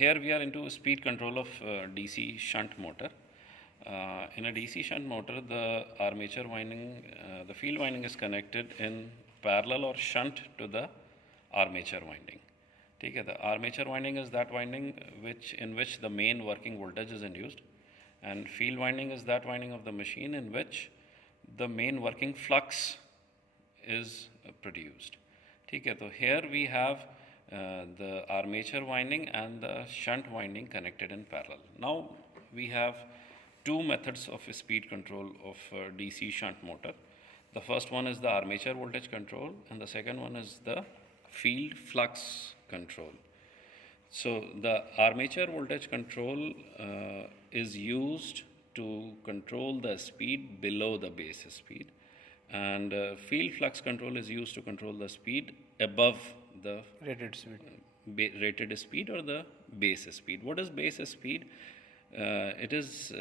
here we are into speed control of DC shunt motor. In a DC shunt motor, the armature winding, the field winding is connected in parallel or shunt to the armature winding. Okay, the armature winding is that winding in which the main working voltage is induced, and field winding is that winding of the machine in which the main working flux is produced. Okay, so here we have the armature winding and the shunt winding connected in parallel. Now we have two methods of speed control of DC shunt motor. The first one is the armature voltage control, and the second one is the field flux control. So the armature voltage control is used to control the speed below the base speed, and field flux control is used to control the speed above the rated speed. Rated speed or the base speed. What is base speed? It is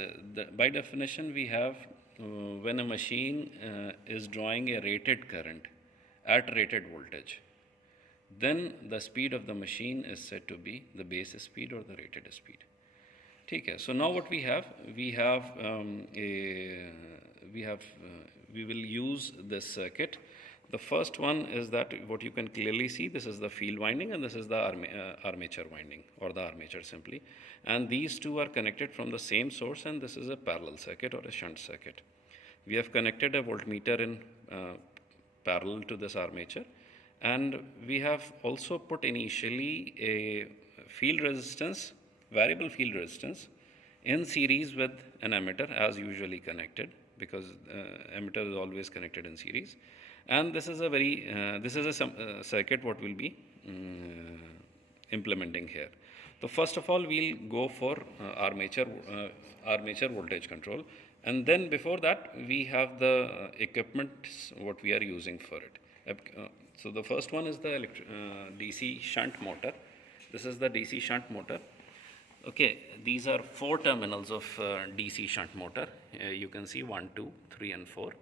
by definition we have when a machine is drawing a rated current at rated voltage, then the speed of the machine is said to be the base speed or the rated speed. Okay, so now what we will use this circuit. The first one is that what you can clearly see, this is the field winding and this is the armature winding, or the armature simply. And these two are connected from the same source, and this is a parallel circuit or a shunt circuit. We have connected a voltmeter in parallel to this armature, and we have also put initially a field resistance, variable field resistance, in series with an ammeter as usually connected, because ammeter is always connected in series. And this is a circuit what we'll be implementing here. So first of all, we'll go for armature voltage control, and then before that we have the equipment what we are using for it. So the first one is the DC shunt motor. This is the DC shunt motor. Okay, these are 4 terminals of DC shunt motor. You can see 1, 2, 3 and 4.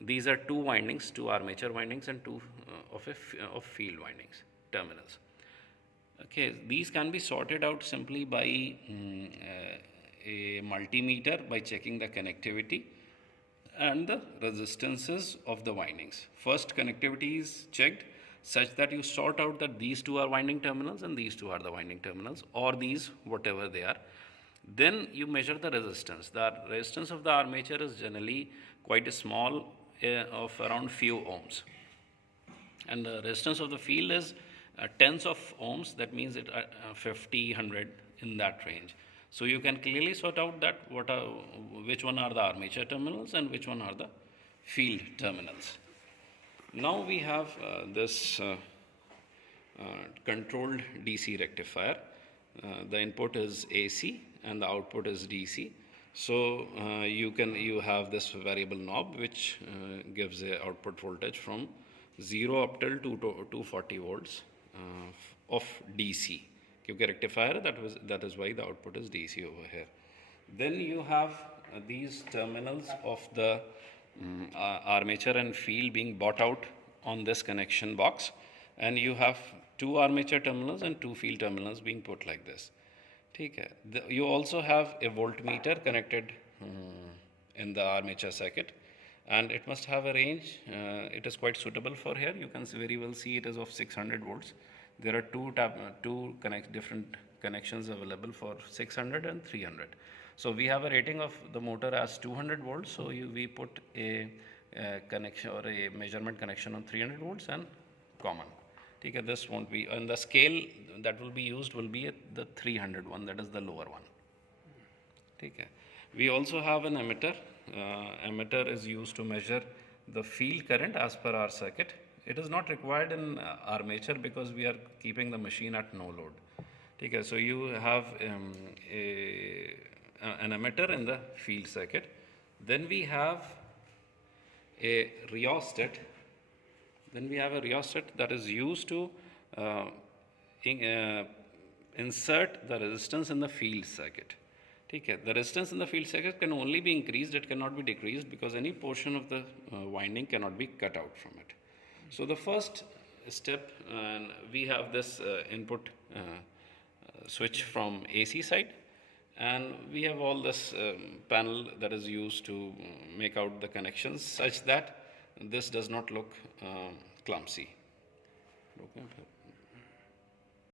These are 2 windings, 2 armature windings and 2 of field windings, terminals. Okay, these can be sorted out simply by a multimeter, by checking the connectivity and the resistances of the windings. First, connectivity is checked such that you sort out that these 2 are winding terminals and these 2 are the winding terminals, or these whatever they are. Then you measure the resistance. The resistance of the armature is generally quite small, of around few ohms, and the resistance of the field is tens of ohms. That means it 50, 100 in that range. So you can clearly sort out that which one are the armature terminals and which one are the field terminals. Now we have this controlled DC rectifier. The input is AC and the output is DC. So you have this variable knob which gives a output voltage from 0 up till 240 volts of DC. Because rectifier, that is why the output is DC over here. Then you have these terminals of the armature and field being bought out on this connection box, and you have 2 armature terminals and 2 field terminals being put like this. Okay. You also have a voltmeter connected in the armature circuit, and it must have a range. It is quite suitable for here. You can very well see it is of 600 volts. There are two different connections available for 600 and 300. So we have a rating of the motor as 200 volts. So we put a connection or a measurement connection on 300 volts and common. Okay, this won't be, and the scale that will be used will be the 300 one, that is the lower one. Okay. We also have an ammeter. Ammeter is used to measure the field current as per our circuit. It is not required in armature because we are keeping the machine at no load. Okay, so you have an ammeter in the field circuit. Then we have a rheostat. That is used to insert the resistance in the field circuit. Okay. The resistance in the field circuit can only be increased, it cannot be decreased, because any portion of the winding cannot be cut out from it. So the first step, we have this input switch from AC side, and we have all this panel that is used to make out the connections such that this does not look clumsy.